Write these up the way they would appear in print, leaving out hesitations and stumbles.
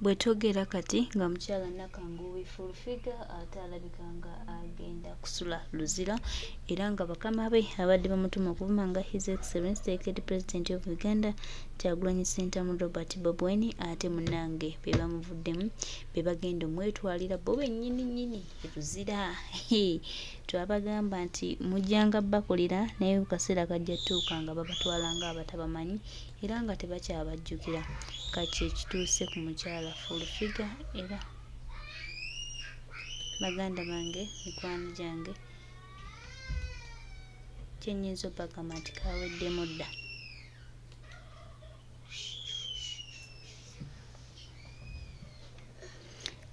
bwetogera kati nga mukyala Nakangubi full figure ate alabika nga agenda kusula luzira era nga bakama be abadde bamutuma okuvuma nga His Excellency the President of Uganda Kyagulanyi Ssentamu Robert Bobi Wine ate munange be bamuvuddemu be bagenda omwetwalira bo bennyini luzira. Twabagamba nti mujjanga bakulira naye kaseera kajja tuuka nga babatwala nga abatabamanyi era nga tebakyabajjukira kati ekituuse ku mukyala full figure era baganda bange mikwano gyange kyenyinza obagamba nti kaweddemu dda.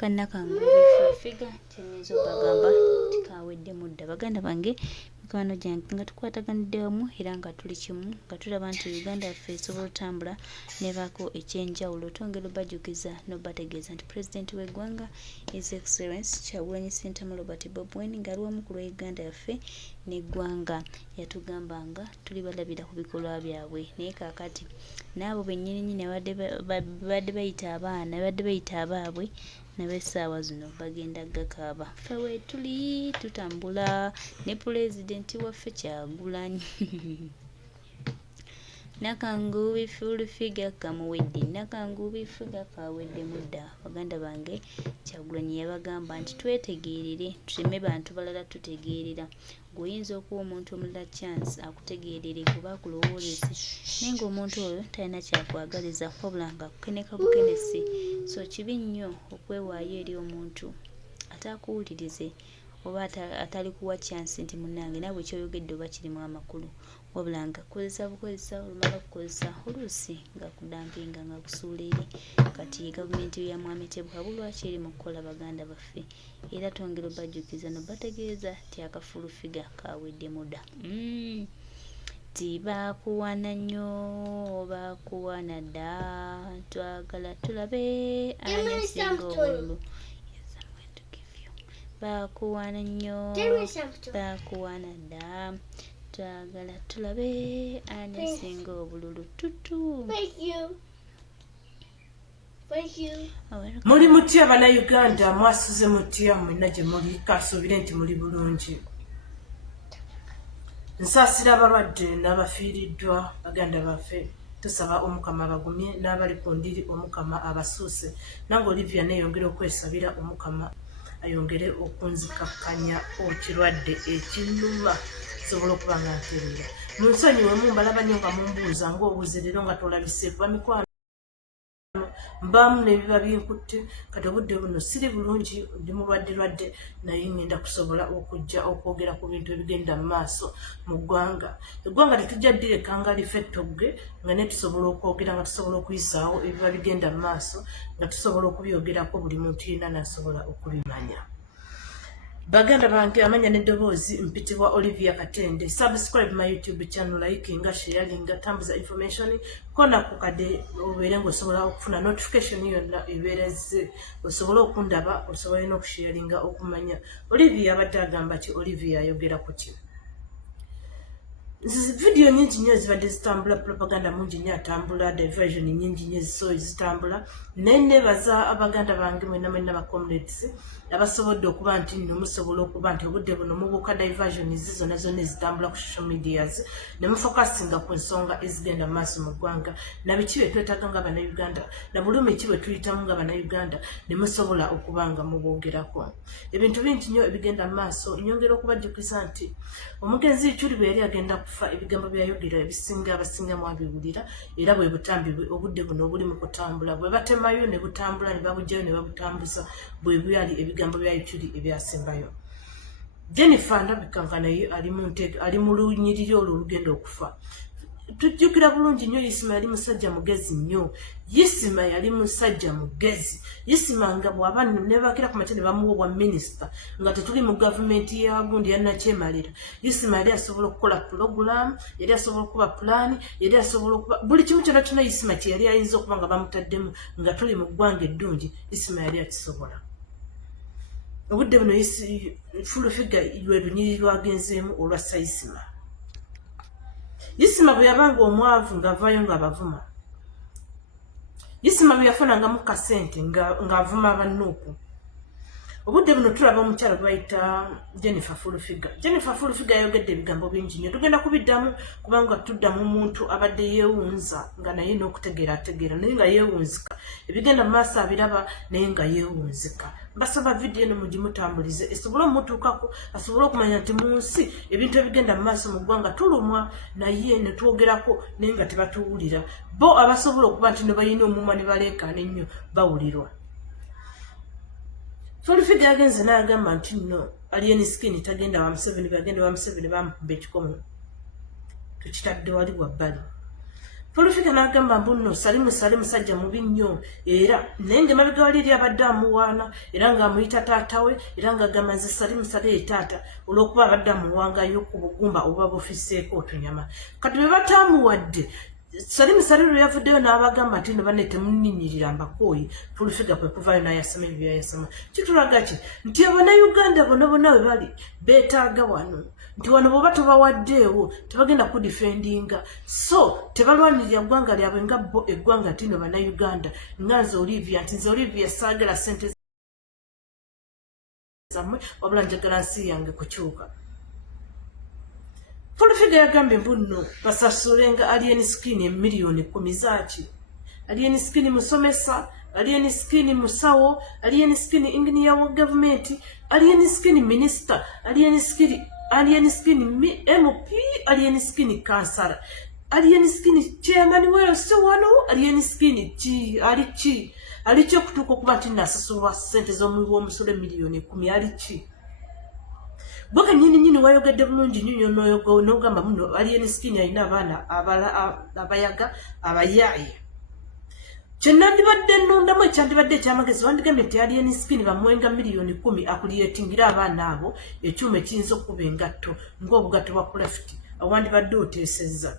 Nakangubi full figure kyenyinza obagamba nti kaweddemu dda baganda bange mikwano gyange nga tukwataganidde wamu era nga tuli kimu nga tulaba nti Uganda yaffe esobola otambula nebaako ekyenjawulo twongera obajjukiza n'obategeeza nti President w'eggwanga His Excellency Kyagulanyi Ssentamu Robert Bobi Wine nga ali wamu ku lwa Uganda yaffe n'eggwanga yatugamba nga tuli balabira ku bikolwa byabwe naye kaakati n'abo bennyini badde bayita abaana badde bayita abaabwe nabe essaawa zino bagenda gakaaba ffe weetuli tutambula ne pulezidenti waffe Kyagulanyi. Nakangubi full figure kamuwedde Nakangubi figure kaweddemu dda baganda bange Kyagulanyi yabagamba nti twetegeerere tuleme bantu balala tutegeerera gweoyinza okuwa omuntu omulala chance akutegeerere kuba akulowooleze naye ng'omuntu oyo talina kyakwagaliza wabula nga kukeneka bukenesi so kibi nnyo okwewaayo eri omuntu ataakuwulirize oba atali kuwa chance nti munnange naawe ekyoyogedde oba kirimu amakulu wabula nga kukozesa bukozesa olumala okukozesa oluusi nga kudampinga nga kusuula eri kati gavumenti ya Mwami Tebwa bulwaki eri mu kukola baganda baffe era twongera obajjukiza n'obategeeza ti akafulu figa kaweddemu dda. Tibakuwana nnyo bakuwana dda twagala tulabe anyasinga obululu bakuwana nnyo bakuwana dda twagala tulabe anyasinga obululu tutu. Muli mutya bana Uganda mwasuze mutya mwenna gye muli kasuubire nti muli bulungi. Nsaasira abalwadde n'abafiiriddwa baganda baffe tusaba omukama abagumye n'abali ku ndiri omukama abasuuse nange Olivia neeyongera okwesabira omukama ayongere okunzikakkanya ekirwadde ekinnuma kisobola okuba nga ntereera munsonyiwemu mbalaba nnyo nga mumbuuza ng'obuuze leero nga tolabise kuba mikwano mbaamu n'ebiba binkutte kati obudde buno siri bulungi ndi mulwadde naye ngenda kusobola okujja okwogera ku bintu ebigenda mu maaso mu ggwanga. Eggwanga tetujja ddireka nga life ettogge nga ne tusobola okwogera nga tusobola okuyisaawo ebiba bigenda mu maaso nga tusobola okubyogerako buli muntu yenna n'asobola okubimanya. Baganda bange amanya n'eddoboozi mpitibwa Olivia Katende. Subscribe my YouTube channel, likinga, sharinga, tambuza information kona kukade obeere ng'osobola okufuna notification yonna ebeereze osobola okundaba osobola n'okusharinga okumanya Olivia abadde agamba ki Olivia ayogera ku ki. Video nyingi nnyo zibadde zitambula propaganda mungi nnyo atambula diversion nyingi nnyo zitambula naye neebaza abaganda bange mwenna ba comrades abasobodde okuba nti nno musobola okuba nti obudde buno mubuuka diversion zonna ezitambula ku social medias ne mufokasinga ku nsonga ezigenda mu maaso mu ggwanga na biki bye twetaaga nga Bannayuganda na bulumi ki bwe tuyitamu nga Bannayuganda ne musobola okuba nga muboogerako. Ebintu bingi nnyo ebigenda mu maaso nyongera okubajjukiza nti omugenzi Chuli bwe yali agenda kufa ebigambo byayogera ebisinga abasinga mwabiwulira era bwe butambi obudde buno obuli mu kutambula bwe batemayo ne butambula ne babugjayo ne babutambuza bwe byali ebigambo bya Chuli ebyasembayo. Jennifer ndabika naye ali mu lunyiriri olwo olugenda okufa. Tujjukira bulungi nnyo Yisima yali musajja mugezi nnyo. Yisima yali musajja mugezi. Yisima nga bw'aba ne bakira ku makya ne bamuwa obwa minisita nga tetuli mu gavumenti ya gundi ya Nakyemalira. Yisima yali asobola okukola program, yali asobola okuba plan, yali asobola okuba buli kimu kyonna kyonna Yisima kye yali ayinza okuba nga bamutaddemu nga tuli mu ggwanga eddungi Yisima yali akisobola. Obudde buno full figure lwe lunyiriri lwagenzeemu olwa Yisima. Yisima bwe yabanga omwavu ng'avaayo nga bavuma. Isima byafunanga mu kasente ng'avuma abannuuku. Obudde buno tulaba omukyala bayita Jennifer Fulfiga. Jennifer Fulfiga yayogedde ebigambo bingi nnyo. Tugenda kubiddamu kubanga tuddamu omuntu abadde yeewunza nga naye n'okutegeera ategeera naye nga yeewunzika. Ebigenda mu maaso abiraba naye nga yeewunzika. Mbasaba vidiyo eno mugimutambulize esobole omutuukako asobole okumanya nti mu nsi ebintu ebigenda mu maaso mu ggwanga tulumwa naye ne twogerako naye nga tebatuwulira. Bo abasobola okuba nti no bayina omumwa ne baleekaana ennyo bawulirwa. Fulfiga yagenze n'agamba nti nno Alien Skin tagenda wa Museveni bagenda wa Museveni bamukuba ekikomo tukitadde wali wabbali. Fulfiga n'agamba mbu nno Salimu musajja mubi nnyo era naye ng'emabega wali eri abadde amuwaana era ng'amuyita taata we era ng'agamba nze Salimu ye taata olw'okuba abadde amuwangayo ku bugumba obuba bufiseeko otunyama. Kati bwe bataamuwadde Salimu lwe yavuddeyo n'abagamba nti no banne temunninyirira mbakooyi. Fulfiga kwe kuvaayo n'ayasama ebyo byayasama. Kitulaga ki nti Abannayuganda bonna we bali beetaaga wano nti wano bw'oba tobawaddeewo tebagenda kudifendinga so tebalwanirira ggwanga lyabwe nga bo eggwanga nti no Bannayuganda nga nze Olivia nti nze Olivia saagala ssente zammwe wabula njagala nsi yange kukyuka. Fulfiga yagambye mbu nno basasulenga Alien Skin emiliyoni 10 zaaki. Alien Skin musomesa, Alien Skin musawo, Alien Skin engineer wa government, Alien Skin minister, Alien Skin MP, Alien Skin kansala, Alien Skin chairman wero si wano, Alien Skin ali ki okutuuka okuba nti nasasulwa ssente z'omuwi w'omusolo emiliyoni 10 ali ki? Bwaka nyini wayogedde bulungi nnyo n'ogamba muno Alien Skin alina abaana abayaga abayaaye. Kyennandibadde nnondamu ekyandibadde ekyamagezi wandigambye nti Alien Skin bamuwenga miliyoni 10 akuliyetingira abaana abo ekyuma ekiyinza okuba engatto ng'obugatto bwa Crafty awandibadde oteesezza.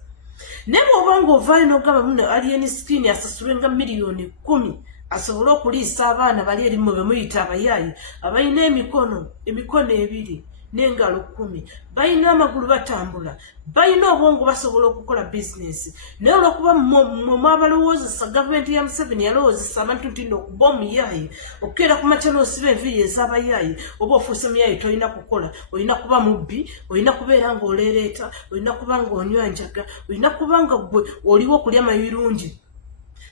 Naye bw'oba ng'ovaayo n'ogamba muno Alien Skin asasulwenga miliyoni 10 asobole okuliisa abaana bali erimu be muyita abayaayi abalina emikono 2 n'engalo 10 balina amagulu batambula balina obwongo basobola okukola bizinesi naye olw'okuba mwabalowoozesa gavumenti ya Museveni yalowoozesa abantu nti n'okuba omuyaayi okukeera ku makya n'osiba enviiri ez'abayaayi oba ofuuse muyaayi tolina kukola olina kuba mubbi olina kubeera ng'oleereeta olina kuba ng'onywa njaga olina kuba nga gwe oliwo okulya mayirungi.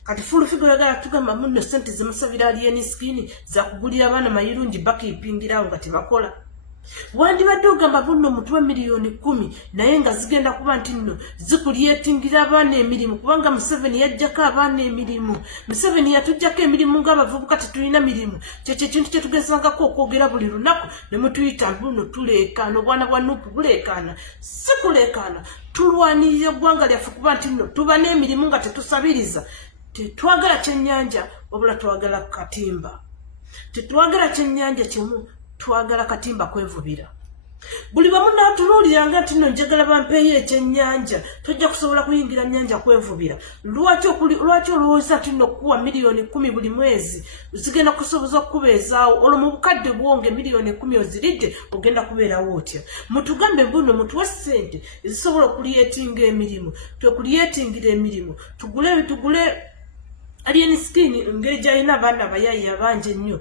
Kati Fulfiga yagala tugamba muno ssente zemusabira Alien Skin zakugulira abaana mayirungi bakiipingirawo nga tebakola. Wandibadde ogamba buno omutwe miliyoni 10 naye nga zigenda kuba nti nno zikulyetingira abaana emirimu kubanga Museveni yajjako abaana emirimu. Museveni yatujjako emirimu ng'abavubuka tetulina mirimu. Kyekyo ekintu kye tugezangako okwogera buli lunaku ne mutuyita buno tuleekaana obwana bwa Nuupu buleekaana. Si kuleekaana tulwanirira eggwanga lyaffe kuba nti nno tuba n'emirimu nga tetusabiriza. Tetwagala kyennyanja wabula twagala katimba. Tetwagala kyennyanja kimu twagala katimba kwevubira. Buli wamu n'atunuuliranga nti nno njagala bampeeyo ekyennyanja tojja kusobola kuyingira nnyanja kwevubira. Lwaki olowooza nti nno okuwa miliyoni 10 buli mwezi zigenda kusoboza okubeezaawo olwo mu bukadde bwonge miliyoni 10 oziridde ogenda kubeerawo otya? Mutugambe mbuno mutuwe ssente ezisobola okuliyetinga emirimu twekuliyetingira emirimu tugule Alien Skin ngeri gy'alina abaana abayaayi abangi ennyo.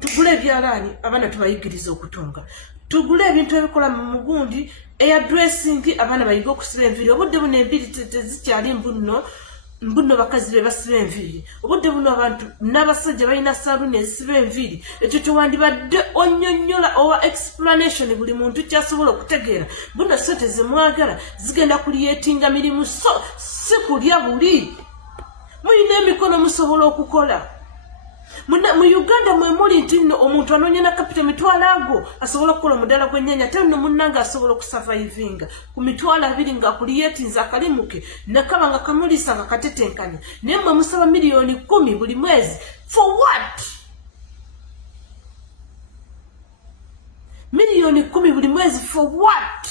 Tugule ebyalaani abaana tubayigiriza okutunga. Tugule ebintu ebikola mu mugundi airdressing abaana bayiga okusiba enviiri. Obudde buno enviiri tezikyali mbuno bakazi be basiba enviiri. Obudde buno abantu n'abasajja balina saluuni ezisiba enviiri. Ekyo tewandibadde onnyonnyola owa explanation buli muntu kyasobola okutegeera. Buno ssente ze mwagala zigenda kuliyetinga mirimu so si kulya buli. Mulina emikono musobola okukola. Mu Uganda mwe muli nti nno omuntu anoonya na kapita emitwalo ago asobola okukola omudaala gw'ennyaanya ate nno munnange asobola okusavaivinga ku mitwalo 2 ng'akuliyetinza akalimuke nakaba nga kamuliisa nga katetenkanya naye mmwe musaba miliyoni 10 buli mwezi for what? Miliyoni 10 buli mwezi for what?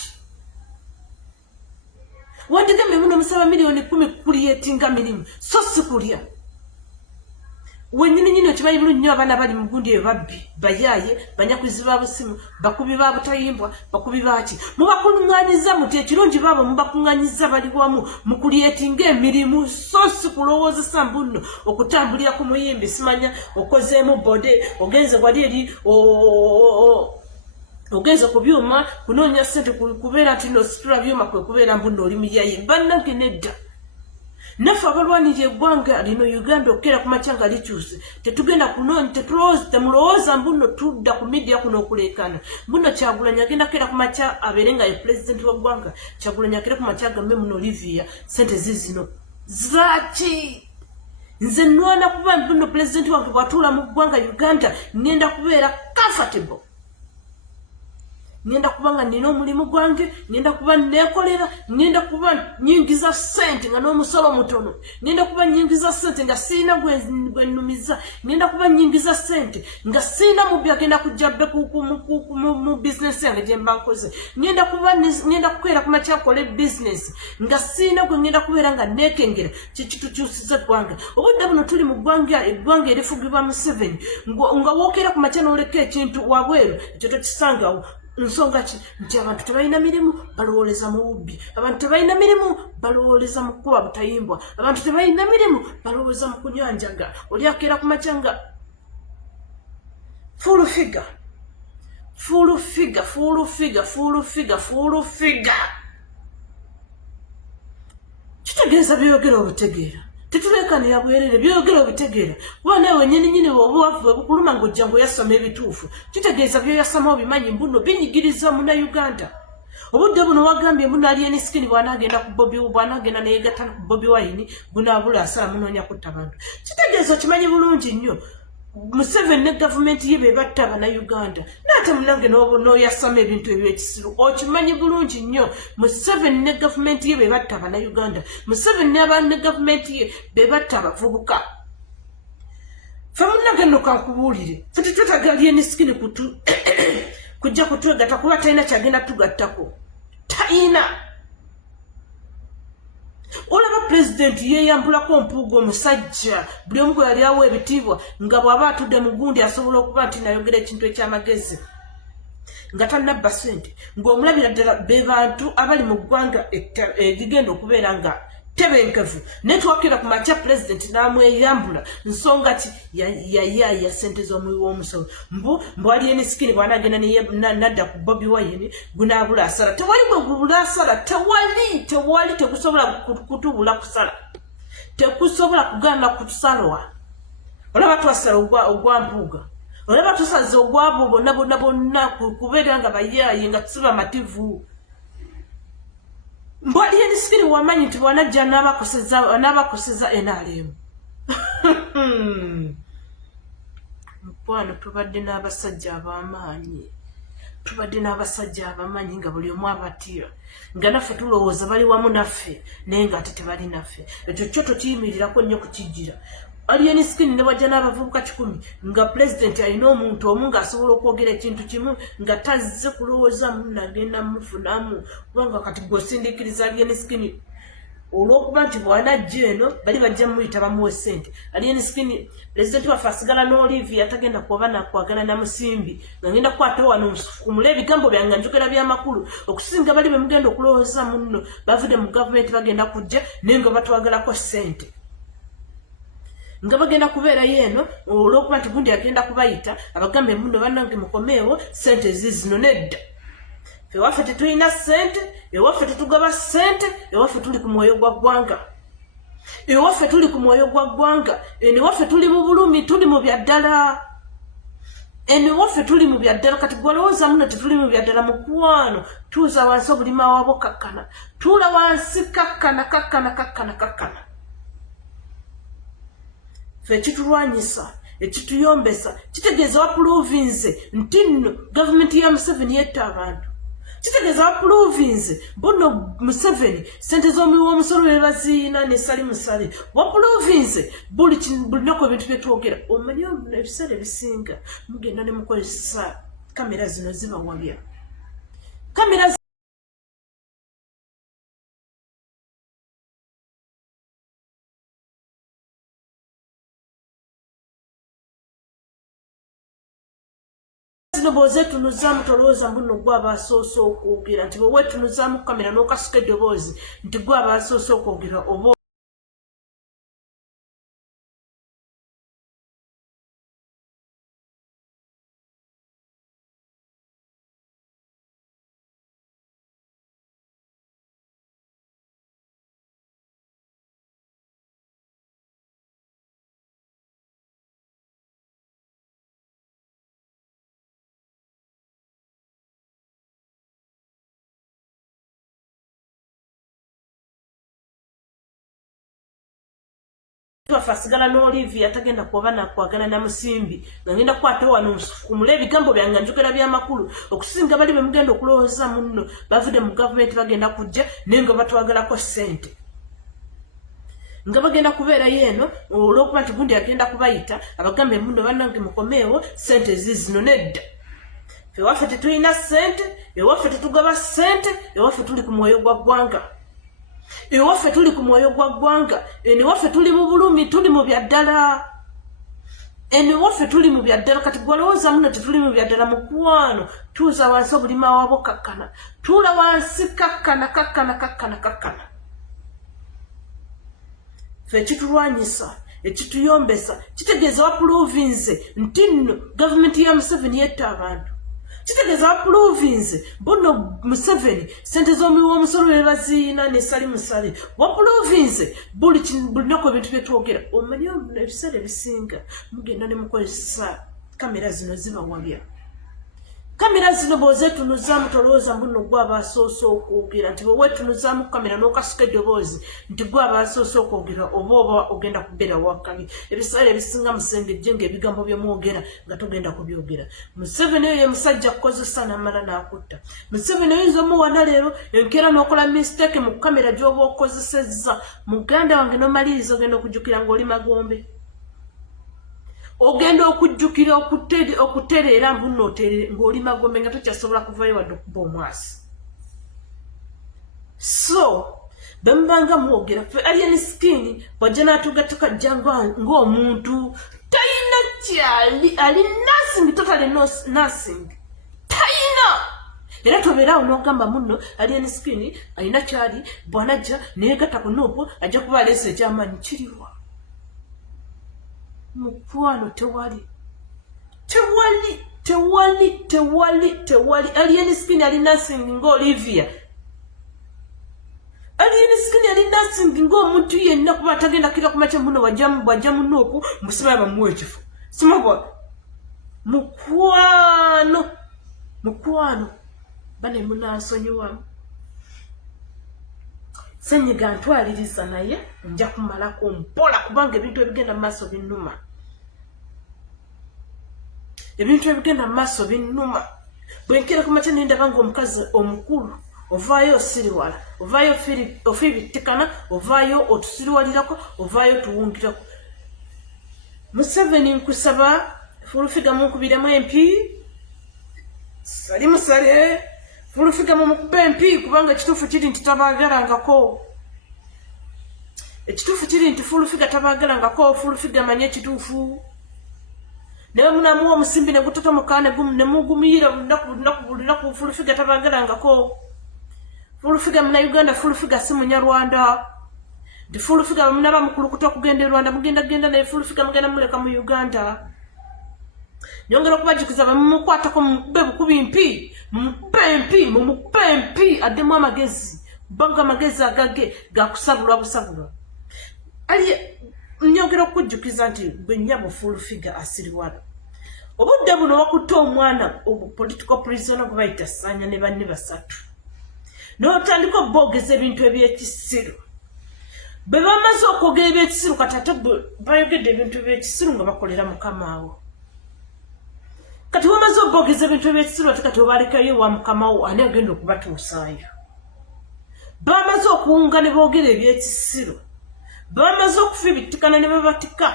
Wandigambe muno musaba miliyoni 10 kuliyetinga mirimu so si kulya. wenyini nyini okimanyi bulungi nnyo abaana bali mu gundi eyo babbi bayaaye banyakuzi ba busimu bakubi ba butayimbwa bakubi baki mubakuŋŋaanyiza muti ekirungi baabo mubakuŋŋaanyiza bali wamu mu kulyetinga emirimu so si kulowoozesa mbuno okutambulira ku muyimbi simanya okozeemu bode ogenze wali eri ogenze ku byuma kunoonya ssente kubeera nti nositula byuma kwe kubeera mbuno oli muyaye bannange nedda naffe abalwanira eggwanga lino Uganda okukera ku makya nga likyuse tetugenda kunoonya temulowooza mbuno tudda ku midiya kuno okuleekaana mbuno Kyagulanyi agenda kukera ku makya abeere nga ye pulezidenti w'eggwanga Kyagulanyi akere ku makya agambe muno Olivia sente zizino zaaki nze nnwana kuba mbuno pulezidenti wange bw'atuula mu ggwanga Uganda ngenda kubeera comfortable ngenda kuba nga nina omulimu gwange ngenda kuba neekolera ngenda kuba nyingiza ssente nga n'omusolo mutono ngenda kuba nyingiza ssente nga siina gwennumiza ngenda kuba nyingiza ssente nga siina mubbi agenda kujja bbe mu bizinesi yange gye mba nkoze ngenda kukeera ku makyakola ebizinesi nga siina gwe ngenda kubeera nga neekengera kikitukyusiza eggwanga obudde buno tuli mu eggwanga erifugibwa Museveni nga wookera ku makya n'oleka ekintu wabweru ekyo tokisangawo nsonga ki nti abantu tebalina mirimu balowooleza mu bubbi abantu tebalina mirimu balowooleza mu kukuba butayimbwa abantu tebalina mirimu balowooza mu kunywanjaga oli akeera ku makya nga full figure kitegeeza byogera obutegeera tetuleekanira bwerere byogera obitegeera kuba nawe nyininyini obuwavu bukuluma ng'ojja ng'oyasoma ebituufu kitegeeza byoyasoma obimanyi mbuno binyigiriza Munnayuganda obudde buno wagambye muno Alien Skin bw'anaagenda neyegatta ku Bobi Wine bunaabula asala munoonya kutta bantu kitegeeza okimanyi bulungi nnyo Museveni ne gavumenti ye be batta Bannayuganda n'ate munange n'oyasama ebintu eby'ekisiru okimanyi bulungi nnyo Museveni ne gavumenti ye be batta Bannayuganda Museveni ne gavumenti ye be batta abavubuka fe munange nno kankubuulire fe tetwetaga Alien Skin kujja kutwegatta kuba talina kyagenda tugattako talina olaba pulezidenti yeeyambulako mpuuga omusajja buli omu gwe yali awa ebitiibwa nga bw'aba atudde mu gundi asobola okuba nti nayogera ekintu eky'amagezi nga tannabba ssente ng'omulabira ddala be bantu abali mu ggwanga erigenda okubeera nga tebenkevu naye twakira ku makya pulezidenti n'amweyambula nsonga ki yayaaya ssente z'omuwi w'omusolo mbu Alien Skin bw'anaagenda nadda ku Bobi Wine gunaabula asala tewali bwe gubula asala tewali tegusobola kutubula kusala tekusobola kugaana kutusalwa olaba twasala ogwa mpuuga olaba tusaze ogwabo bonna kubeera nga bayaaye nga tusiba mativu mbu Alien Skin wamanyi nti bwanajja n'abakoseza NRM mukwano tubadde n'abasajja ab'amaanyi nga buli omu abatira nga naffe tulowooza bali wamu naffe naye ng'ate tebali naffe ekyo kyo tokiyimirirako nnyo kukijjira Alien Skin ne bajja n'abavubuka 10 nga pulezidenti alina omuntu omu ng'asobola okwogera ekintu kimu nga tazze kulowooza munagenda mufunamu kubanga kati gweosindikiriza Alien Skin olw'okuba nti bw'anajja eno bali bajja muyita bamuwe ssente Alien Skin pulezidenti waffe asigala n'Olivia tagenda kuba nakwagala na Musimbi nga ngenda kukwata wano kumula ebigambo byange njogera by'amakulu okusinga bali be mugenda okulowooza munno bavudde mu gavumenti bagenda kujja naye nga batwagalako ssente nga bagenda kubeerayo eno olw'okuba nti gundi agenda kubayita abagambe muno bannange mukomeewo ssente zizino nedda ewaffe tetulina ssente ewaffe tetugaba ssente ewaffe tuli ku mwoyo gwa ggwanga ewaffe tuli ku mwoyo gwa ggwanga ewaffe tuli mu bulumi tuli mu byaddala ewaffe tuli mu byaddala kati gwalowooza muno tetuli mu byaddala mukwano tuuza wansi obulimi awabo kakkana tuula wansi kakkana fe kitulwanyisa ekituyombesa kitegeeza wapuluvinze nti nno gavumenti ya Museveni yetta abantu kitegeeza wapuluvinze mbuno Museveni sente z'omuwi w'omusolo be baziina ne sali musale wapuluvinze buli naku ebintu bye twogera omanyi ebiseera ebisinga mugenda ne mukozesa kamera zino zibawabya kamera zino bw'ozeetunuzaamu tolowooza mbu nno gwe aba asoose okwogera nti bwe weetunuzaamu kamera n'okasuka eddoboozi nti gwe aba asoose okwogera oba tuafa asigala n'Olivia tagenda kuba nakwagala na Musimbi nga ngenda kukwata wano kumula ebigambo byange njogera by'amakulu okusinga bali be mugenda okulowooza munno bavudde mu gavumenti bagenda kujja naye nga batwagalako ssente nga bagenda kubeera yeeno olw'okuba nti gundi agenda kubayita abagambe munno bannange mukomeewo ssente zizino nedda ewaffe tetulina ssente ewaffe tetugaba ssente ewaffe tuli ku mwoyo gwa ggwanga ewaffe tuli ku mwoyo gwa ggwanga ewaffe tuli mu bulumi tuli mu byaddala ewaffe tuli mu byaddala kati gwalowooza muno tetuli mu byaddala mukwano tuuza wansi obulima wabo kakkana tuula wansi kakkana ffe ekitulwanyisa ekituyombesa kitegeeza wapulovinze nti nno gavumenti ya Museveni yetta abantu kitegeeza wapulovinze bono Museveni sente z'omuw'omusolo be baziina nesali musale wapulovinze buli lunaku ebintu bye twogera omanyi ebiseera ebisinga mugenda ne mukozesa kamera zino zibawabya kamera zino bw'ozeetunuzaamu tolowooza mbu nno gwe aba asoose okwogera nti bwe weetunuzaamu kamera n'okasuka eddoboozi nti gwe aba asoose okwogera oba ogenda kubeera wakabi ebiseera ebisinga musengejje ng'ebigambo bye mwogera nga togenda kubyogera Museveni oyo ye musajja kukozesa n'amala n'akutta Museveni oyinza omuwana leero enkeera n'okola mistake mu kamera gy'oba okozesezza muganda wange n'omaliriza ogenda okujjukira ng'oli Magombe ogenda okujjukira okutereera mbuno ng'oli Magombe nga tokyasobola kuvayo wadde okuba omwasi so bemubanga mwogera ffe Alien Skin bwajja n'atugatukajja ng'omuntu talina kyali ali nursing totally nursing talina era tobeerawo n'ogamba muno Alien Skin alina kyali bw'anajja neyegatta ku Nuupu ajja kuba aleese ekyamaanyi kiriwa mukwano tewali Alien Skin ali nursing ng'Olivia Alien Skin ali nursing ng'omuntu yenna kuba atagenda kira ku makya muno bwajja mu Nuupu musiba bamuwa ekifo simabwa mukwano bane munansonyiwamu senyiga ntwaliriza naye nja kumalako mpola kubanga ebintu ebigenda mu maaso binnuma bwenkera ku makya nendaba ng'omukazi omukulu ovaayo osiriwala ovaayo ofiibittikana ovaayo otusiriwalirako ovaayo tuwungirako Museveni nkusaba fulufiga munkubiremu empi sali musale fulufiga mumukuba empi kubanga ekituufu kiri nti tabaagalangako ekituufu kiri nti fulufiga tabaagalangako fulufiga manye ekituufu naye munamuwa omusimbi ne gutotomoka ne mugumuyira lunaku fulufiga tabaagalangako fulufiga Munnayuganda fulufiga si Munyarwanda nti fulufiga munaba mukulukuta okugenda e Rwanda mugendagenda naye fulufiga mugenda muleka mu Uganda nyongera okubajjukiza bamumukwatako mumukube bukubi mumupe empi addemu amagezi banga amagezi agage gakusabulwa busabulwa nyongera okujjukiza nti gwe nnyabo fulufiga asiriwala obudde buno wakutta omwana political prisoner gwe bayita Ssaanya ne banne basatu n'otandika obboogeza ebintu eby'ekisiru bwe bamaze okwogera eby'ekisiru kati ate bayogedde ebintu eby'ekisiru nga bakolera mukama wo kati bamaze obboogeza ebintu eby'ekisiru ate kati obalekayo wa mukama wo ani agenda okubatuusaayo bamaze okuwunga ne boogera eby'ekisiru bamaze okufiibittikana ne babatika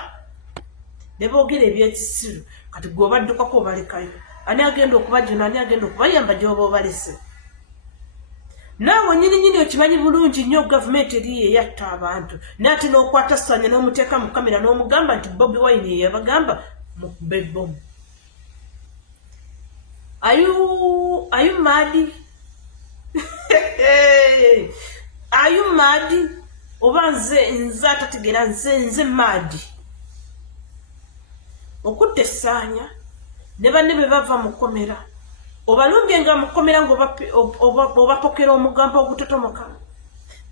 ne boogera eby'ekisiru kati gwe obaddukako obalekayo ani agenda okubajuna ani agenda okubayamba gy'oba obalese naawe nyini okimanyi bulungi nnyo gavumenti eri eyatta abantu naate n'okwata Ssaanya n'omuteeka mu kamera n'omugamba nti Bobi Wine yeyabagamba mukube ebbomu Are you mad? Are you mad? Oba nze atategera nze mad. Okutte essanya ne banne be bava mu kkomera. Obalunge nga mu kkomera ng'obapokera omugambo ogutotomoka.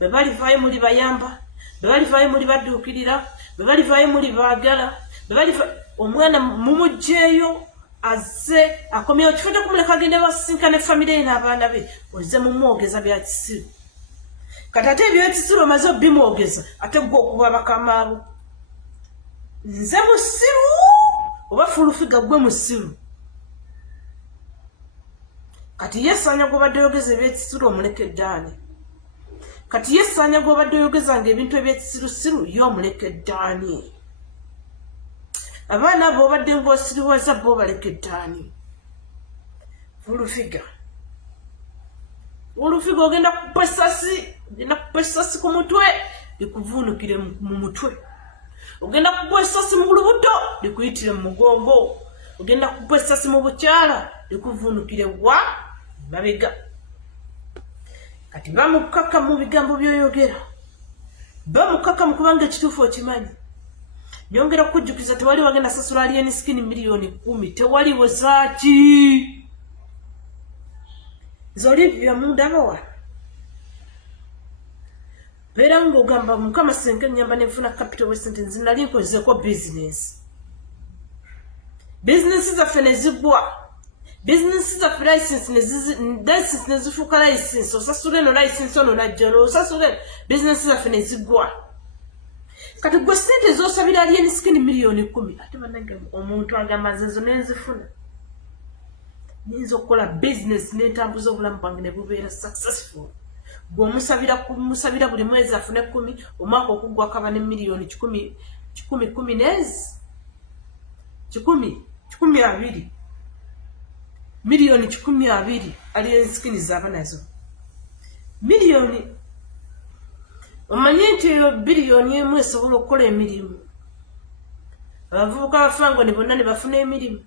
Be balivaayo muli bayamba, be balivaayo muli badduukirira, be balivaayo muli baagala, be balivaayo omwana mumuggyeeyo azze akomyewo kifudde kumuleka agende basinkane famire ye n'abaana be ozze mumwogeza bya kisiru. Kati ate ebyekisiru omaze obimwogeza ate gwe okuba bakamaabo. Nze musiru oba fulufiga gwe musiru. Kati yesaanya gw'obadde oyogeza ebyekisiru omuleka eddaani. Kati yesaanya gw'obadde oyogezanga ebintu ebyekisirusiru ye omuleka eddaani. Abaana bw'obadde ng'osiriwaza bo baleka eddaani. Fulufiga ogenda kukupa essasi ku mutwe likuvuunukire mu mutwe. Ogenda kukupa essasi mu lubuto likuyitire mu mugongo. Ogenda kukupa essasi mu bukyala likuvuunukire wa mabega. Kati bamukaka mu bigambo by'oyogera. Bamukaka mu kubanga ekituufu okimanyi. Nyongera kujjukiza tewali wagenda sasula alien skin milioni 10. Tewaliwo zaaki. Zolivia mundaba wa. Beera ng'ogamba Mukama senke nyamba nefuna capital west nze nali nkozeko business. Business zaffe ne zigwa. Business zaffe license ne zifuuka license. Osasula eno license ono najja osasula business zaffe ne zigwa. Kati gwe ssente z'osabira alien skin milioni 10 ate bannange omuntu agamba nze nenzifuna. Nyinza okukola business n'entambuza obulamu bwange ne bubeera successful. Gwe omusabira buli mwezi afune 10 omwaka okuggwa akaba ne milioni 10 nezi 20 milioni 20 alien skin zaba nazo milioni. Omanyi nti biliyoni emu esobola okukola emirimu. Abavubuka bafango ne bonna ne bafuna emirimu.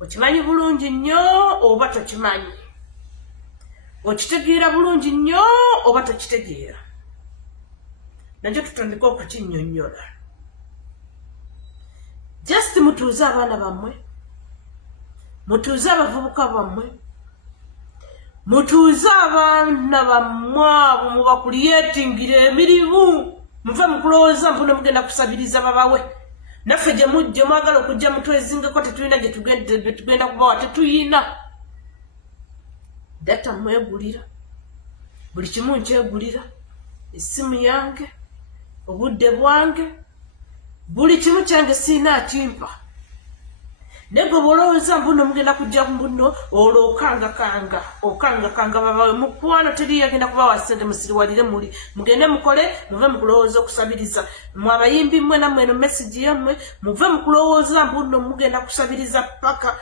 Okimanyi bulungi nnyo oba tokimanyi? Okitegeera bulungi nnyo oba tokitegeera? Nakyo tutandika okukinnyonnyola. Just mutuuze abaana bammwe, mutuuze abavubuka bammwe, mutuuze abaana bammwe abo mubakuliyetingire emirimu. Muve mu kulowooza mpuna mugenda kusabiriza babawe. Naffe gye mujja mwagala okujja mutwezingako tetulina gye tugenda kubawa tetuyina. Data mwegulira. Buli kimu nkyegulira. Essimu yange, obudde bwange, buli kimu kyange siina akimpa. Nego bolowooza mbuno mugenda kujja mbuno olwo okanga babawe mukwano teri yagenda kubawa ssente musiriwalire muli mugende mukole muve mu kulowooza okusabiriza. Mwabayimbi mmwe nammwe eno message yammwe muve mu kulowooza mbuno mugenda kusabiriza paka.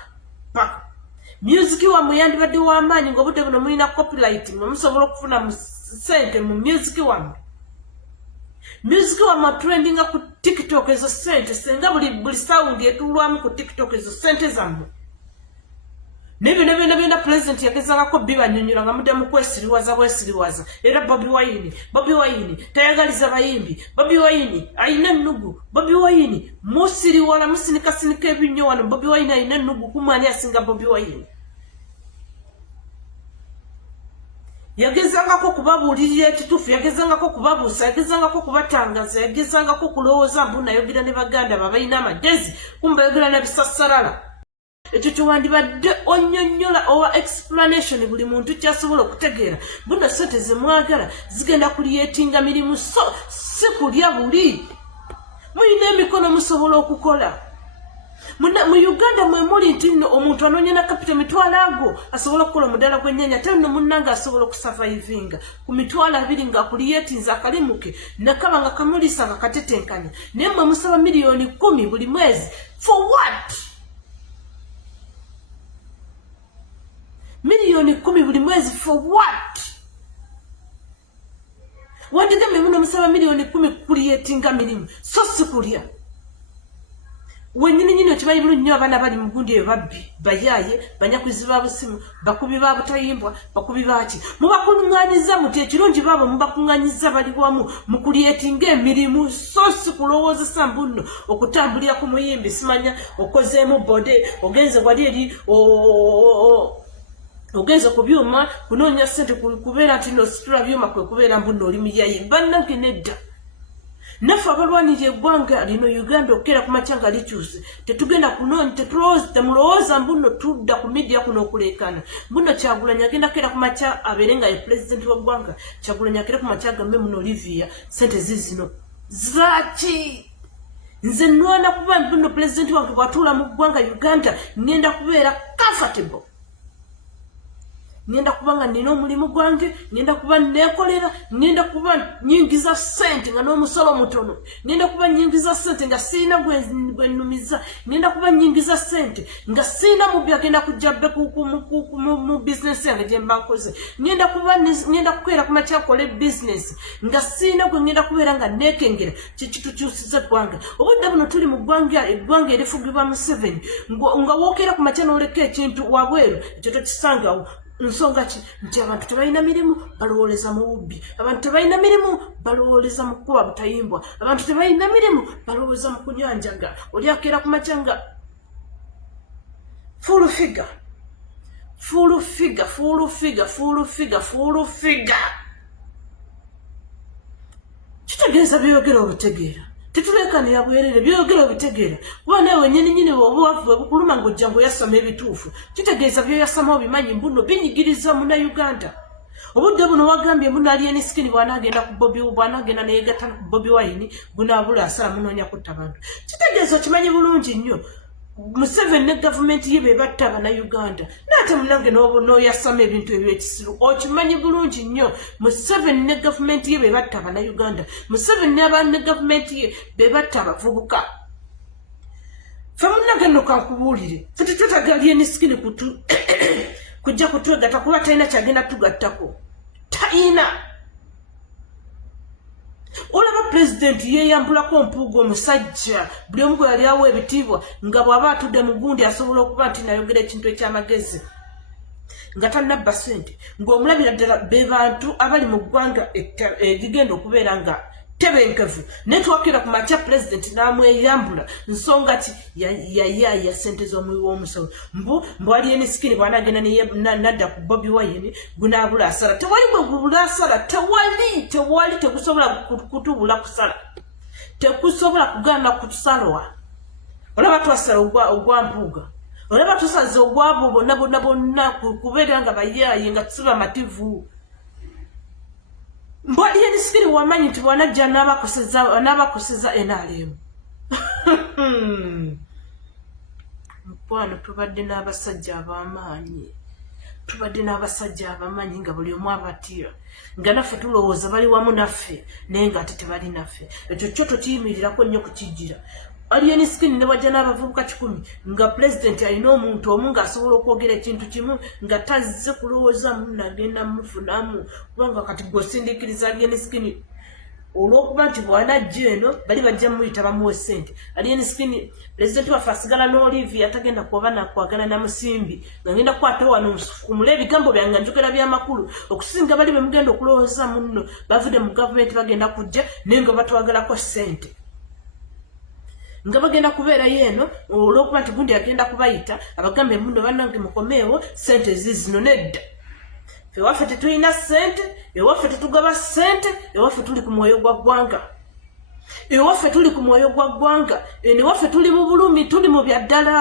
Music wammwe yandibadde w'amaanyi ng'obudde buno mulina copyright mwe musobola okufuna ssente mu music wammwe. Music wa trendinga ku TikTok ezo sente senga buli sound etulwamu ku TikTok ezo sente zammwe. Nebyo president yagezangako bibanyonnyola nga mudde mu kwesiriwaza. Era Bobi Wine tayagaliza bayimbi. Bobi Wine ayina ennugu. Bobi Wine musiriwala musinikasinika ebinnyo wano. Bobi Wine ayina ennugu kumwani asinga Bobi Wine. Yagezangako kubabuulirira ekituufu, yagezangako kubabuusa, yagezangako kubatangaza, yagezangako kulowooza mbu nayogera ne baganda babalina amagezi kumbe yogera na bisassalala. Ekyo kyewandibadde onnyonnyola owa explanation buli muntu kyasobola okutegeera. Buno ssente ze mwagala zigenda kuliyetinga mirimu si kulya buli. Muyina emikono musobola okukola. Mu Uganda mwe muli nti omuntu anoonya na capital mitwalo ago asobola okukola omudaala gw'ennyaanya ate nno munnange asobola okusurvivinga ku mitwalo 2 ng'akuliyetinza akalimuke nakaba nga kamulisa nga katetenkanya. Naye mmwe musaba milioni 10 buli mwezi. For what? Milioni 10 buli mwezi for what? Wandigambe muno musaba milioni 10 kuliyetinga mirimu so si kulya. wenyini nyini okimanyi bulungi nnyo abaana bali mu gundi eyo babbi bayaaye banyakuzi ba busimu bakubi ba butayimbwa bakubi baki mubakuŋŋaanyiza muti ekirungi baabo mubakuŋŋaanyiza bali wamu mu kulyetinga emirimu so si kulowoozesa mbunno okutambulira ku muyimbi simanya okozeemu bode ogenze wali eri ogenze ku byuma kunoonya ssente kubeera nti nositula byuma kwe kubeera mbunno oli muyayi bannange nedda naffe abalwanirira eggwanga lino Uganda okukera ku makya nga likyuse tetugenda kunoonya temulowooza mbuno tudda ku midiya kuno okuleekaana mbuno Kyagulanyi agenda kukera ku makya abeere nga ye pulezidenti w'eggwanga Kyagulanyi akere ku makya agambe muno Olivia ssente zizino zaaki nze nnwana kuba mbuno pulezidenti wange bw'atuula mu ggwanga Uganda ngenda kubeera comfortable ngenda kuba nga nina omulimu gwange ngenda kuba neekolera ngenda kuba nyingiza ssente nga n'omusolo mutono ngenda kuba nyingiza ssente nga siina gwennumiza ngenda kuba nyingiza ssente nga siina mubbi agenda kujja bbe mu bizinesi yange gye mba nkoze ngenda kukeera ku makya akole bizinesi nga siina gwe ngenda kubeera nga neekengera kitukyusiza eggwanga obudde buno tuli mu eggwanga erifugibwa Museveni nga wookeera ku makya n'oleka ekintu wabweru ekyo tokisangawo nsonga ki nti abantu tebalina mirimu balowooleza mu bubbi abantu tebalina mirimu balowooleza mu kukuba butayimbwa abantu tebalina mirimu balowooza mu kunywanjaga oli akeera ku makya nga full figure kitegeeza byogera obutegeera tetulekanira bwerere byogera obitegeera kuba nawe nyininyini obuwavu bukuluma ng'ojja ng'oyasoma ebituufu kitegeeza byoyasoma obimanyi mbuno binyigiriza Munnayuganda obudde buno wagambye mbuno Alien Skin bw'anaagenda neyegatta ku Bobi Wine bunaabula asala munoonya kutta bantu kitegeeza okimanyi bulungi nnyo Museveni ne gavumenti ye be batta Abannayuganda n'ate munange n'oyasama ebintu eby'ekisiru okimanyi bulungi nnyo Museveni ne gavumenti ye be batta Abannayuganda Museveni ne gavumenti ye be batta abavubuka ffe munange nno kankubuulire ffe tetwetaaga Alien Skin kujja kutwegatta kuba talina kyagenda tugattako talina olaba pulezidenti yeeyambulako mpuuga omusajja buli omu gwe yali awa ebitiibwa nga bw'aba atudde mu gundi asobola okuba nti nayogera ekintu eky'amagezi nga tannabba ssente ng'omulabira ddala be bantu abali mu ggwanga erigenda okubeera nga tebenkevu naye twakira ku makya pulezidenti n'amweyambula nsonga ki yayaaya ssente z'omuwi w'omusolo mbu Alien Skin bw'anaagenda nadda ku Bobi Wine gunaabula asala tewali bwe gubula asala tewali tegusobola kutubula kusala tekusobola kugaana kusalwa olaba twasala ogwa mpuuga olaba tusaze ogwabo bonna kubeera nga bayaaye nga tusiba mativu Alien Skin wamanyi nti bwanajja n'abakoseza NRM mukwano tubadde n'abasajja ab'amaanyi nga buli omu abatira nga naffe tulowooza bali wamu naffe naye nga ate tebali naffe ekyo kyo tokiyimirirako nnyo kukijjira Alien Skin ne wajja n'abavubuka 10 nga pulezidenti alina omuntu omu ng'asobola okwogera ekintu kimu nga tazze kulowooza munagenda mufunamu kubanga kati gweosindiikiriza Alien Skin olw'okuba nti bw'anajja eno bali bajja muyita bamuwe ssente Alien Skin pulezidenti waffe asigala n'Olivia tagenda kuba nakwagala na Musimbi nga ngenda kukwata wano kumula ebigambo byange njogera by'amakulu okusinga bali be mugenda okulowooza munno bavudde mu gavumenti bagenda kujja naye nga batwagalako ssente nga bagenda kubeera yeeno olw'okuba nti gundi agenda kubayita abagambe muno bannange mukomeewo ssente zizino nedda ewaffe tetulina ssente ewaffe tetugaba ssente ewaffe tuli ku mwoyo gwa ggwanga ewaffe tuli mu bulumi tuli mu byaddala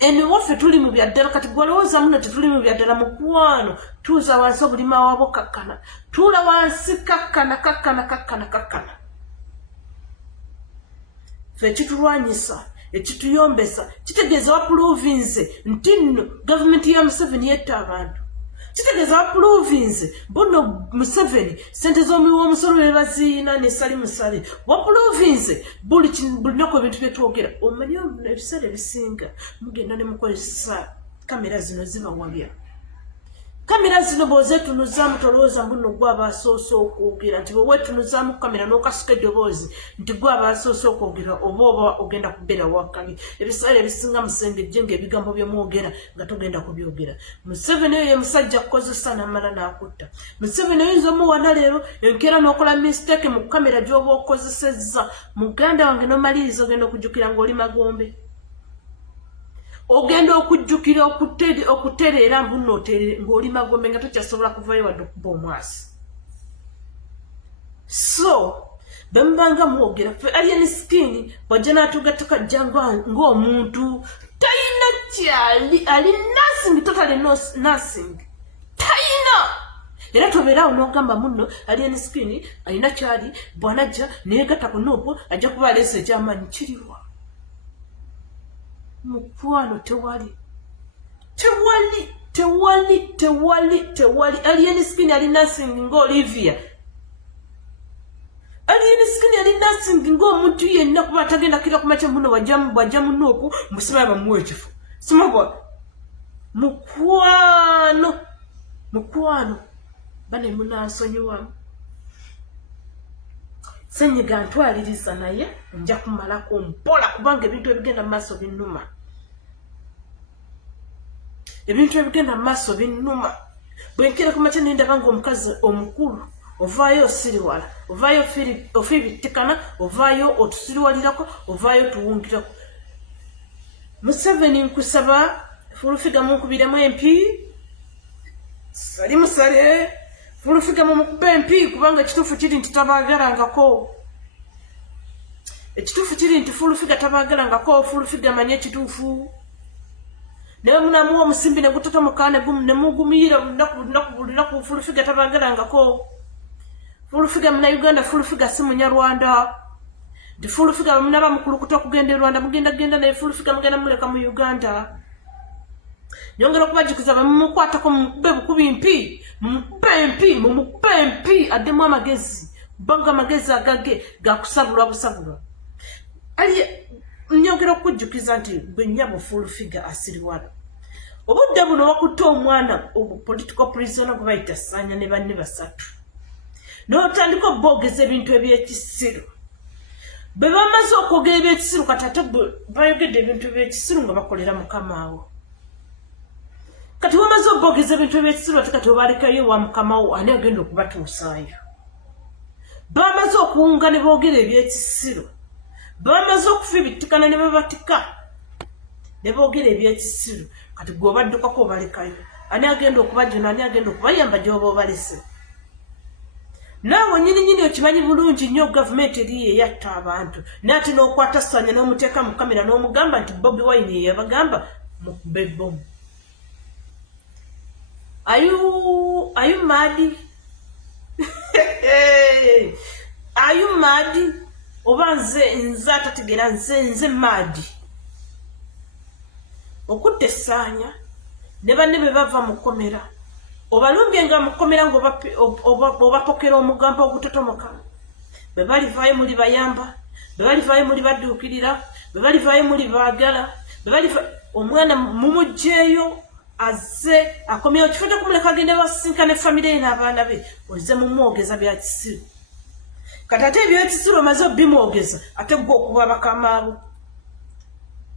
ewaffe tuli mu byaddala kati gwalowooza muno tetuli mu byaddala mukwano tuuza wansi obulima waabo kakkana tuula wansi kakkana ekitulwanyisa ekituyombesa kitegeeza wapuluvinze nti nno gavumenti ya Museveni yetta abantu kitegeeza wapuluvinze bono Museveni ssente z'omuwi w'omusolo be baziina nesali musale wapuluvinze buli lunaku ebintu bye twogera omanyi ebiseera ebisinga mugenda ne mukozesa kamera zino zibawabya kamera zino bw'ozeetunuzzaamu tolowooza mbu nno gwe aba asoose okwogera nti bwe weetunuzzaamu kamera n'okasuka eddoboozi nti gwe aba asoose okwogera oba ogenda kubeera wakkabi ebiseera ebisinga musengejje ng'ebigambo bye mwogera nga togenda kubyogera. Museveni oyo ye musajja kukozesa n'amala n'akutta. Museveni oyinza omuwana leero enkeera n'okola mistake mu kamera gy'oba okozesezza muganda wange n'omaliriza ogenda okujjukira ng'oli Magombe. Ogenda okujjukira okutereera mbu nno ng'oli Magombe nga tokyasobola kuvayo wadde okuba omwasi. So bemubanga mwogera ffe alien skin bw'ajja n'atugattaka jja ng'omuntu talina kyali ali nursing totally nursing talina era tobeeraawo n'ogamba munno alien skin alina kyali bw'anajja neyegatta ku Nuupu ajja kuba aleese ekyamaanyi kiriwa. Mukwano tewali alien skin ali nursing ng'Olivia. Alien skin ali nursing ng'omuntu yenna kuba atagenda kira ku makya muno bw'ajja mu Nuupu musiba bamuwa ekifo. Simabwa mukwano bane munansonyiwamu. Senyiga ntwaliriza naye nja kumalako mpola kubanga ebintu ebigenda mu maaso binnuma. Ebintu ebigenda mu maaso binnuma. Bwe nkira ku makya ne ndaba ng'omukazi omukulu ovaayo osiriwala, ovaayo ofiibittikana, ovaayo otusiriwalirako, ovaayo tuwungirako. Museveni nkusaba Fulufiga munkubiremu empi. Sali musale Fulufiga mumukuba empi kubanga ekituufu kiri nti tabaagalangako. Ekituufu kiri nti Fulufiga tabaagalangako, Fulufiga manye ekituufu. Naye munamuwa omusimbi ne gutotomoka ne mugumira lunaku Fulufiga tabaagalangako. Fulufiga Munnayuganda, Fulufiga si Munyarwanda. Nti Fulufiga munaba mukulukuta okugenda e Rwanda mugenda naye Fulufiga mugenda muleka mu Uganda. Nyongera okubajjukiza mumukwatako mumukube bukubi mpi, mumukupe empi addemu amagezi, banga amagezi agage gakusabulwa busabulwa. Nyongera okujjukiza nti bwe nnyabo Fulufiga asiriwala. Obudde buno wakutte omwana political prisoner gwe bayita Ssaanya ne banne basatu. N'otandika obboogeza ebintu eby'ekisiru. Bwe bamaze okwogera eby'ekisiru kati ate bayogedde ebintu eby'ekisiru nga bakolera mukama wo. Kati wamaze obboogeza ebintu eby'ekisiru ate kati obalekayo wa mukama wo ani agenda okubatuusaayo. Bamaze okuwunga ne boogera eby'ekisiru. Bamaze okufiibittikana ne babatika ne boogera eby'ekisiru kati gwe obaddukako obalekayo ani agenda okubajjuna ani agenda okubayamba gy'oba obalese. Naawe nnyini okimanyi bulungi nnyo gavumenti eri eyatta abantu naye ate n'okwata Ssaanya n'omuteeka mu kamera n'omugamba nti Bobi Wine ye yabagamba mukube bbomu. Are you mad? Are you mad? Oba nze atategeera nze mad. Okutte Ssaanya ne banne be bava mu kkomera obalumbye nga mukomera ng'obapokera omugambo ogutotomoka. Bwe balivaayo muli bayamba, bwe balivaayo muli badduukirira, bwe balivaayo muli baagala, omwana mumuggyeeyo azze akomyewo kifo kyokumuleka agende basinkana famire ye n'abaana be ozze mumwogeza bya kisiru. Kati ate ebyekisiru omaze obimwogeza ate gwe okuba bakamaabo.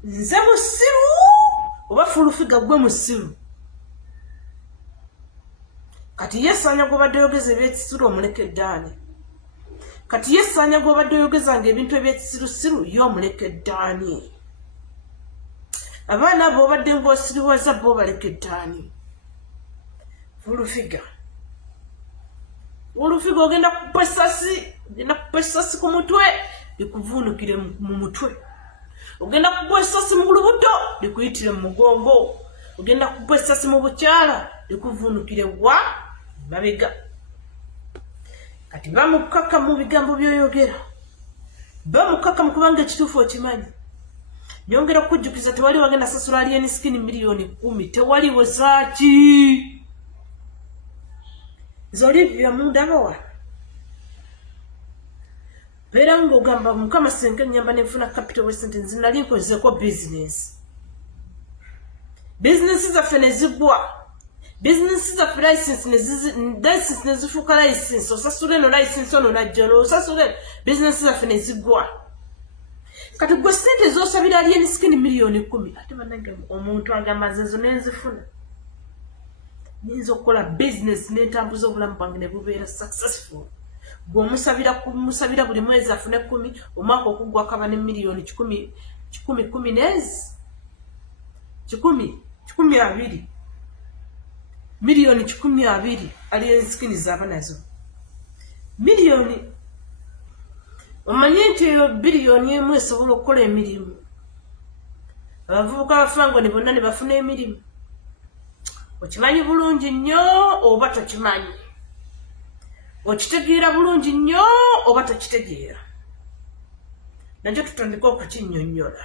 Nze musiru oba Fulufiga gwe musiru. Kati ye Ssaanya gw'obadde oyogeza ebyekisiru omulekedde ani? Kati ye Ssaanya gw'obadde oyogezanga ebintu ebyekisirusiru ye omulekedde ani? Abaana b'obadde ng'osiriwaza bo balekedde ani? Fulufiga ogenda kukuba essasi ku mutwe likuvuunukire mu mutwe. Ogenda kukuba essasi mu lubuto likuyitire mu mugongo. Ogenda kukuba essasi mu bukyala likuvuunukire wa mabega. Kati bamukaka mu bigambo by'oyogera. Bamukaka mu kubanga ekituufu okimanyi. Nyongera okujjukiza tewali wagenda sasula alien skin miliyoni 10. Tewaliwo zaaki. Zolivia mundaba wa. Beera ng'ogamba Mukama senke nnyamba nenfuna capital west nze nali nkozeeko business. Business zaffe ne zigwa. business za license nezifuuka license osasula eno license ono najjolo osasula business zaffe nezigwa kati gwe ssente z'osabira alien skin miliyoni 10 ate bannange omuntu agamba zezo nenzifuna nyinza okukola business n'entambuza obulamu bwange ne bubeera successful gwe omusabira buli mwezi afune 10 omwaka okuggwa akaba ne miliyoni 10 nezi 20 miliyoni 20 alien skin zaba nazo miliyoni omanyi nti biliyoni emu esobola okukola emirimu abavubuka bafango ne bonna ne bafuna emirimu okimanyi bulungi nnyo oba tokimanyi okitegeera bulungi nnyo oba tokitegeera nakyo tutandika okukinnyonnyola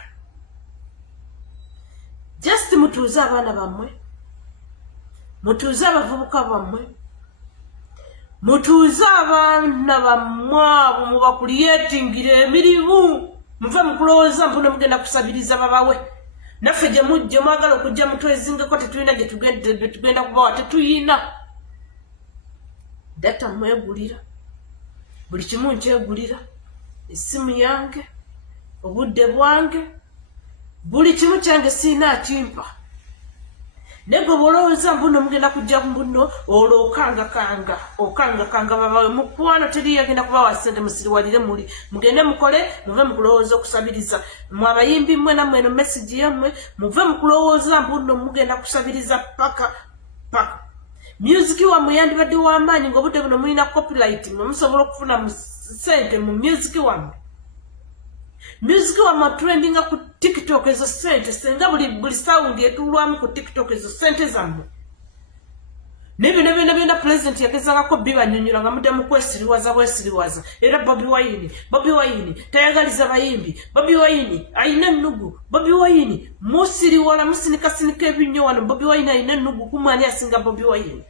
just mutuuze abaana bammwe mutuuze abavubuka bammwe mutuuze abaana bammwe abo mubakuliyetingira emirimu muve mukulowooza mpuna mugenda kusabiriza babawe naffe gye mujje mwagala okujja mutwezingako tetulina gye tugenda kubawa tetuyina data mwegulira buli kimu nkyegulira essimu yange obudde bwange buli kimu kyange siina akimpa nego bolowooza mbuno mugenda kujja mbuno olwo okangakanga babawe mukwano teri yagenda kubawa ssente musiriwalire muli mugende mukole muve mukulowooza okusabiriza mwabayimbi mmwe nammwe eno message yammwe muve mukulowooza mbuno mugenda kusabiriza paka music wammwe yandibadde w'amaanyi ng'obudde buno mulina copyright mwe musobola okufuna ssente mu music wammwe music wammwe trendinga ku TikTok ezo ssente senga buli sound etuulwamu ku TikTok ezo ssente zammwe nebyo byonna president yagezangako bibanyonnyola nga mudde mu kwesiriwaza era Bobi Wine tayagaliza bayimbi Bobi Wine ayina ennugu Bobi Wine musiriwala musinikasinika ebinnyo wano Bobi Wine ayina ennugu kumwani asinga Bobi Wine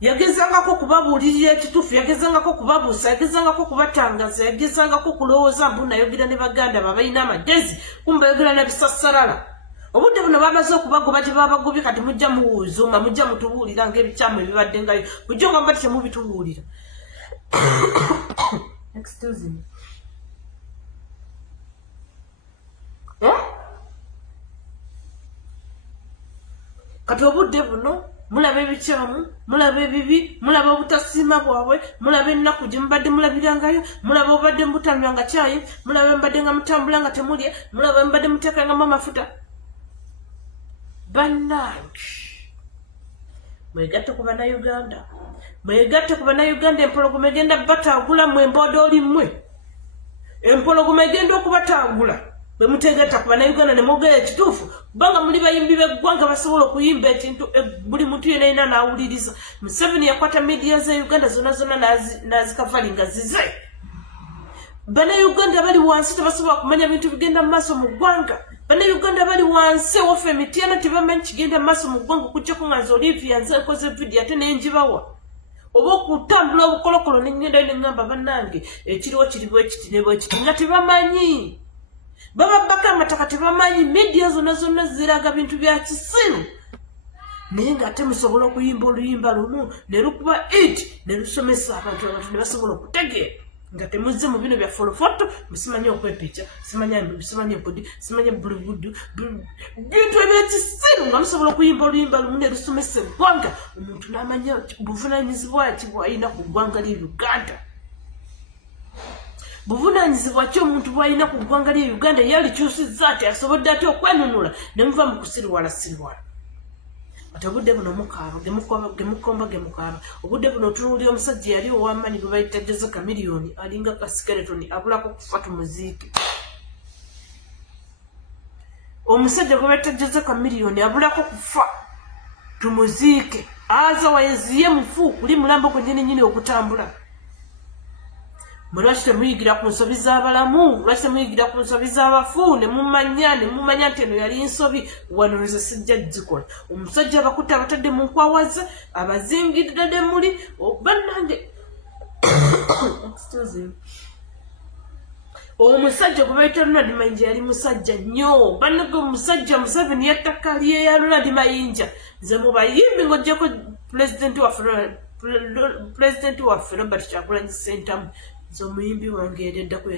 yagezangako kubabuulirira ekituufu yagezangako kubabuusa yagezangako kubatangaza yagezangako kulowooza mbu nayogera ne baganda babalina amagezi kumba yogera na bisassalala obudde buno bamaze okubagoba gye babagobye kati mujja muwuuzuma mujja mutubuulira ng'ebikyamu ebibadde ngayo bujjo nga mbati temubitubuulira excuse me kati obudde buno mulaba ebikyamu mulaba ebibi mulaba obutasiima bwabwe mulaba ennaku gye mubadde mulabirangayo mulaba obadde mubutanywanga kyayi mulaba mubadde nga mutambula nga temulya mulaba mubadde muteekangamu amafuta bannange mwegatte ku bannayuganda empologoma egenda batagula mwe embodooli mmwe empologoma egenda okubatagula bwe mutegatta ku bannayuganda ne mwogera ekituufu kubanga muli bayimbi b'eggwanga basobola okuyimba ekintu buli muntu yena yina n'awuliriza Museveni yakwata media za Uganda zonna nazikavalinga zize bannayuganda bali wansi tebasobola kumanya bintu bigenda mu maaso mu ggwanga bannayuganda bali wansi waffe emityana tebamanyi kigenda mu maaso mu ggwanga okuggyako nga nze Olivia nze nkoze vidiyo ate nenjibawa oba okutambula obukolokolo nengendayo neŋŋamba bannange ekiriwo kiri bwekiti ne bwekiti nga tebamanyi bababbako amataka tebamanyi media zonna ziraga bintu bya kisiru naye ng'ate musobola okuyimba oluyimba lumu ne lukuba it ne lusomesa abantu ne basobola okutegeera nga temuzze mu bino bya folofoto musimanye okwepica simanyi empodi simanyi bulubudu bintu ebyekisiru nga musobola okuyimba oluyimba lumu ne lusomesa eggwanga omuntu n'amanya buvunaanyizibwa ki bw'alina ku ggwanga ly'e Uganda buvunaanyizibwa ki omuntu bw'alina ku ggwanga ly'e Uganda yalikyusizza ati asobodde ate okwenunula ne muva mu kusiriwala ate obudde buno mukaaba gemukomba obudde buno otunuulira omusajja yali ow'amaanyi gwe bayita Jose Chameleone alinga kasikeletoni abulako kufa tumuziike omusajja gwe bayita Jose Chameleone abulako kufa tumuziike aza wayeziye mufu kuli mulambo gwennyini okutambula lwaki temuyigira ku nsobi z'abalamu lwaki temuyigira ku nsobi z'abafu ne mumanya nti eno yali nsobi wano nze sijja gikola omusajja abakutte abatadde mu nkwawaze abazingidde muli bannange omusajja gwe bayita Ronald Mayinja yali musajja nnyo bannage omusajja Museveni yattaka lye ya Ronald Mayinja nze mu bayimbi ng'oggyako pulezidenti waffe Robert Kyagulanyi Ssentamu nze omuyimbi wange ereddako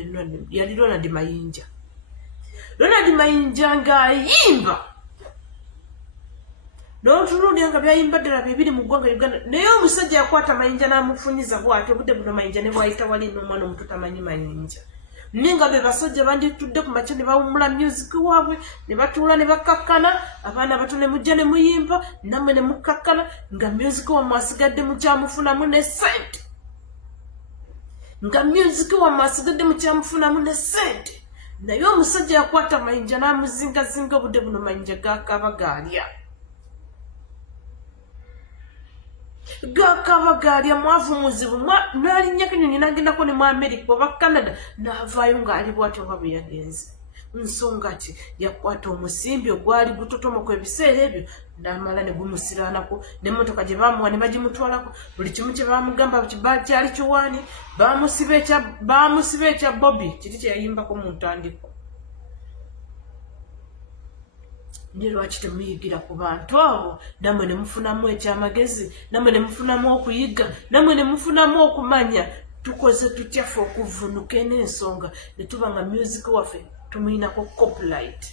yali Ronald Mayinja. Ronald Mayinja ng'ayimba n'otunuulira nga byayimba ddala bibiri mu ggwanga Uganda naye omusajja yakwata Mayinja n'amufunyiza bw'ati obudde buno Mayinja ne bw'ayita wali n'omwana omuto tamanyi Mayinja. Ninga be basajja banditudde ku makya ne bawummula music waabwe ne batuula ne bakakkana abaana abato ne mujja ne muyimba nammwe ne mukakkana nga music wammwe asigadde mukyamufunamu ne ssente naye omusajja yakwata Mayinja n'amuzingazinga obudde buno Mayinja gakaaba gaalya mwavu muzibu n'alinnya Kenyonyi n'agendako ne mu America oba Canada n'avaayo ng'ali bw'ati oba bwe yagenze nsonga ti yakwata omusimbi ogwali gutotomoka ebiseera ebyo n'amala ne gumusiraanako n'emmotoka gye baamuwa ne bagimutwalako buli kimu kye baamugamba kyali kiwaani baamusiba ekya Bobby kiti kye yayimbako mu ntandiko. Ne lwaki temuyigira ku bantu abo nammwe ne mufunamu ekyamagezi nammwe ne mufunamu okuyiga nammwe ne mufunamu okumanya tukoze tutyafe okuvunuka n'ensonga ne tuba nga music waffe tumuyinako copyright.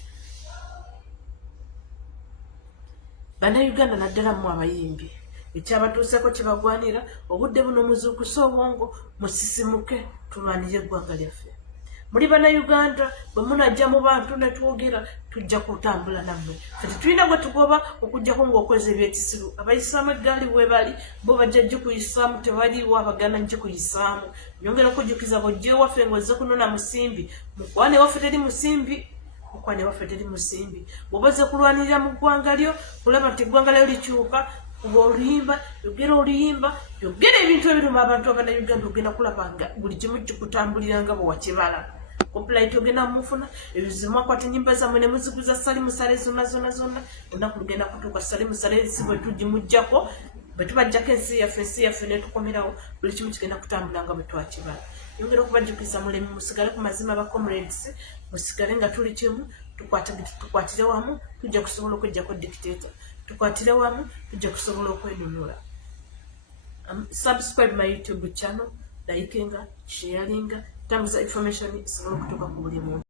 Bannayuganda naddala mu abayimbi ekyabatuuseko kibagwanira obudde buno muzuukuse obwongo musisimuke tulwanire eggwanga lyaffe. Muli Bannayuganda bwe munajja mu bantu ne twogera tujja kutambula nammwe ffe tetulina gwe tugoba okuggyako ng'okweza ebyekisiru abayisaamu eggaali bwe bali bo bajja gye kuyisaamu tewaliiwo abagana gye kuyisaamu nyongera okujjukiza bw'ojja ewaffe ng'ozze kunona musimbi mukwane waffe teri musimbi bw'oba ozze kulwanirira mu ggwanga lyo kulaba nti eggwanga lyo likyuka kuba oluyimba yogera ebintu ebiruma abantu Abannayuganda ogenda kulaba nga buli kimu kikutambulira nga bwe wakibala copyright ogenda mufuna ebizimu akwata ennyimba zammwe ne muziguza salimusale zonna olunaku lugenda kutuuka salimusale si bwe tugimuggyako bwe tubaggyako ensi yaffe ne tukomerawo buli kimu kigenda kutambula nga bwe twakibala. Yongera okubajjukiza mulemi musigale ku mazima ba comrades musigale nga tuli kimu tukwatire wamu tujja kusobola okuggyako dictator tukwatire wamu tujja kusobola okwenunula. Subscribe my YouTube channel, likinga, sharinga, tambuza information isobola okutuuka ku buli muntu.